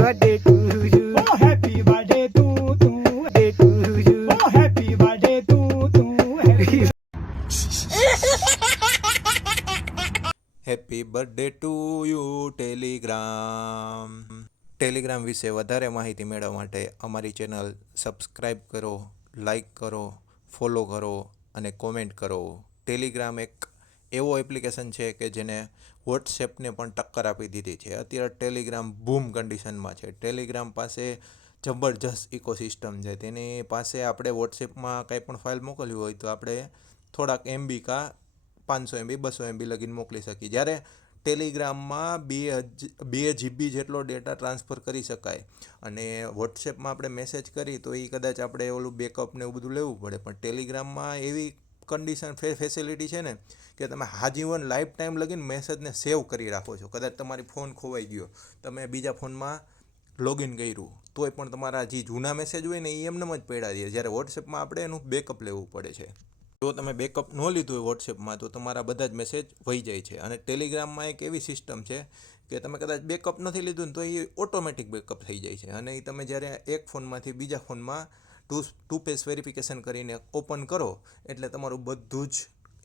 birthday to you. Oh, happy birthday to Birthday to you. Oh, happy birthday to happy happy birthday to you Telegram વિશે વધારે માહિતી મેળવવા માટે અમારી channel subscribe કરો, like કરો, ફોલો કરો અને કોમેન્ટ કરો. ટેલિગ્રામ એક એવો એપ્લિકેશન છે કે જેને વોટ્સએપને પણ ટક્કર આપી દીધી છે. અત્યારે ટેલિગ્રામ બૂમ કન્ડિશનમાં છે. ટેલિગ્રામ પાસે જબરજસ્ત ઇકોસિસ્ટમ છે. તેની પાસે આપણે વોટ્સએપમાં કંઈ પણ ફાઇલ મોકલવી હોય તો આપણે થોડાક MB કા 500 MB 200 MB લગીને મોકલી શકીએ. જ્યારે ટેલિગ્રામમાં 2 GB જેટલો ડેટા ટ્રાન્સફર કરી શકાય અને વોટ્સએપમાં આપણે મેસેજ કરી તો એ કદાચ આપણે ઓલું બેકઅપ ને એવું બધું લેવું પડે. પણ ટેલિગ્રામમાં એવી કન્ડિશન ફેસિલિટી છે ને કે તમે આજીવન લાઈફ ટાઈમ લગીને મેસેજને સેવ કરી રાખો છો. કદાચ તમારી ફોન ખોવાઈ ગયો, તમે બીજા ફોનમાં લોગિન કર્યું તોય પણ તમારા જે જૂના મેસેજ હોય ને એ એમનેમ જ પડ્યા રહે. જ્યારે વોટ્સએપમાં આપણે એનું બેકઅપ લેવું પડે છે. જો તમે બેકઅપ ન લીધું હોય વોટ્સએપમાં તો તમારા બધા જ મેસેજ વહી જાય છે. અને ટેલિગ્રામમાં એક એવી સિસ્ટમ છે કે તમે કદાચ બેકઅપ નથી લીધું ને તો એ ઓટોમેટિક બેકઅપ થઈ જાય છે. અને એ તમે જ્યારે એક ફોનમાંથી બીજા ફોનમાં ટુ ફેસ વેરિફિકેશન કરીને ઓપન કરો એટલે તમારું બધું જ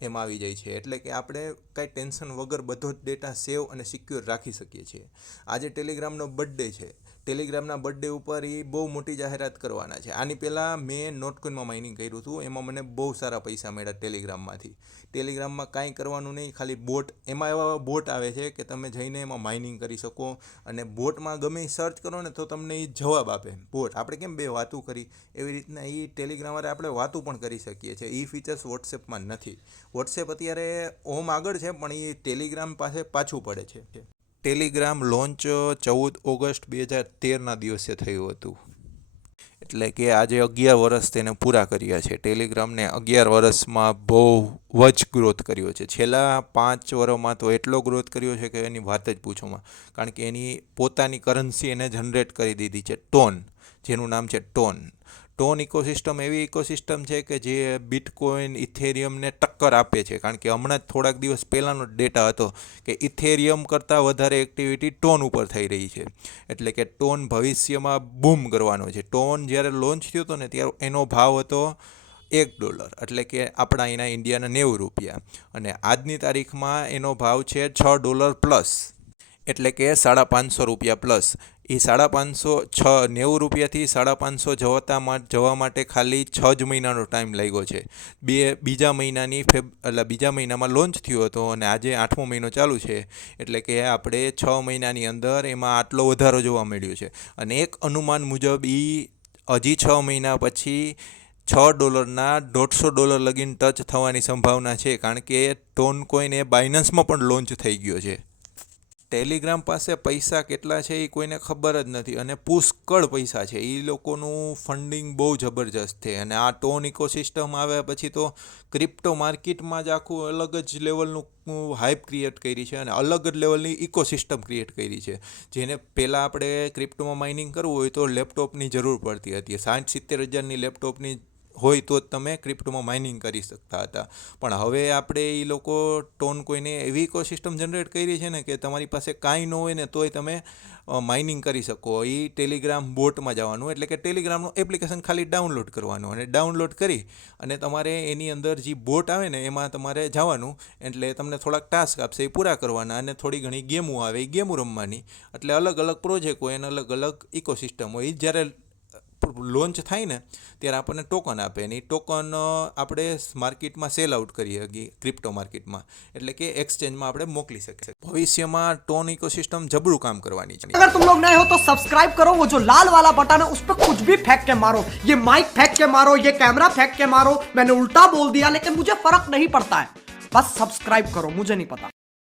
એમ આવી જાય છે. એટલે કે આપણે કાંઈ ટેન્શન વગર બધો જ ડેટા સેવ અને સિક્યોર રાખી શકીએ છીએ. આજે ટેલિગ્રામનો બર્થડે છે. ટેલિગ્રામના બર્થડે ઉપર એ બહુ મોટી જાહેરાત કરવાના છે. આની પહેલાં મેં નોટકોઈનમાં માઇનિંગ કર્યું હતું. એમાં મને બહુ સારા પૈસા મળ્યા ટેલિગ્રામમાંથી. ટેલિગ્રામમાં કાંઈ કરવાનું નહીં, ખાલી બોટ, એમાં એવા બોટ આવે છે કે તમે જઈને એમાં માઇનિંગ કરી શકો. અને બોટમાં ગમે એ સર્ચ કરો ને તો તમને એ જવાબ આપે. બોટ આપણે કેમ બે વાતું કરી એવી રીતના એ ટેલિગ્રામમાં આપણે વાતું પણ કરી શકીએ છીએ. એ ફીચર્સ વોટ્સએપમાં નથી. વોટ્સએપ અત્યારે ઓમ આગળ છે પણ એ ટેલિગ્રામ પાસે પાછું પડે છે. ટેલિગ્રામ લોન્ચ 14 ઓગસ્ટ 2013ના દિવસે થયું હતું. એટલે કે આજે 11 વર્ષ તેને પૂરા કર્યા છે. ટેલિગ્રામને 11 વર્ષમાં બહુ જ ગ્રોથ કર્યો છે. છેલ્લા 5 વર્ષમાં તો એટલો ગ્રોથ કર્યો છે કે એની વાત જ પૂછોમાં. કારણ કે એની પોતાની કરન્સી એને જનરેટ કરી દીધી છે, ટોન, જેનું નામ છે ટોન. ટોન ઇકોસિસ્ટમ એવી ઇકોસિસ્ટમ છે કે જે બિટકોઇન, ઇથેરિયમને ટક્કર આપે છે. કારણ કે હમણાં જ થોડાક દિવસ પહેલાંનો ડેટા હતો કે ઇથેરિયમ કરતાં વધારે એક્ટિવિટી ટોન ઉપર થઈ રહી છે. એટલે કે ટોન ભવિષ્યમાં બૂમ કરવાનો છે. ટોન જ્યારે લોન્ચ થયો હતો ને ત્યારે એનો ભાવ હતો $1, એટલે કે આપણા એના ઇન્ડિયાના 90 રૂપિયા. અને આજની તારીખમાં એનો ભાવ છે $6 પ્લસ, એટલે કે 550 રૂપિયા પ્લસ. એ 90 રૂપિયાથી 550 જવા માટે ખાલી 6 જ મહિનાનો ટાઈમ લાગ્યો છે. બીજા મહિનામાં લોન્ચ થયો હતો અને આજે 8મો મહિનો ચાલુ છે. એટલે કે આપણે 6 મહિનાની અંદર એમાં આટલો વધારો જોવા મળ્યો છે. અને એક અનુમાન મુજબ એ હજી 6 મહિના પછી $6ના $150 લગીન ટચ થવાની સંભાવના છે. કારણ કે ટોન કોઈન એ બાયનાન્સમાં પણ લોન્ચ થઈ ગયો છે. ટેલિગ્રામ પાસે પૈસા કેટલા છે એ કોઈને ખબર જ નથી અને પુષ્કળ પૈસા છે. એ લોકોનું ફંડિંગ બહુ જબરજસ્ત છે. અને આ ટોન ઇકોસિસ્ટમ આવ્યા પછી તો ક્રિપ્ટો માર્કેટમાં જ આખું અલગ જ લેવલનું હાઇપ ક્રિએટ કરી છે અને અલગ જ લેવલની ઇકોસિસ્ટમ ક્રિએટ કરી છે. જેને પહેલાં આપણે ક્રિપ્ટોમાં માઇનિંગ કરવું હોય તો લેપટોપની જરૂર પડતી હતી. 60-70 હજારની લેપટોપની હોય તો જ તમે ક્રિપ્ટોમાં માઇનિંગ કરી શકતા હતા. પણ હવે આપણે એ લોકો ટોન કોઈને એવી ઇકોસિસ્ટમ જનરેટ કરી છે ને કે તમારી પાસે કાંઈ ન હોય ને તોય તમે માઇનિંગ કરી શકો. એ ટેલિગ્રામ બોટમાં જવાનું, એટલે કે ટેલિગ્રામનું એપ્લિકેશન ખાલી ડાઉનલોડ કરવાનું અને ડાઉનલોડ કરી અને તમારે એની અંદર જે બોટ આવે ને એમાં તમારે જવાનું. એટલે તમને થોડાક ટાસ્ક આપશે એ પૂરા કરવાના અને થોડી ઘણી ગેમો આવે એ ગેમો રમવાની. એટલે અલગ અલગ પ્રોજેક્ટ હોય અને અલગ અલગ ઇકોસિસ્ટમ હોય. જ્યારે લોન્ચ થાય ને ત્યારે આપણને ટોકન આપે અને એ ટોકન આપણે માર્કેટમાં સેલ આઉટ કરી શકીએ ક્રિપ્ટો માર્કેટમાં. એટલે કે એક્સચેન્જમાં આપણે મોકલી શકીએ. ભવિષ્યમાં ટોન ઇકોસિસ્ટમ જબરું કામ કરવાની છે. अगर तुम लोग नए हो तो सब्सक्राइब करो, वो जो लाल वाला बटन है उस पर कुछ भी फेंक के मारो. ये माइक फेंक के मारो, ये कैमरा फेंक के मारो. मैंने उल्टा बोल दिया लेकिन मुझे फर्क नहीं पड़ता है. बस सब्सक्राइब करो, मुझे नहीं पता.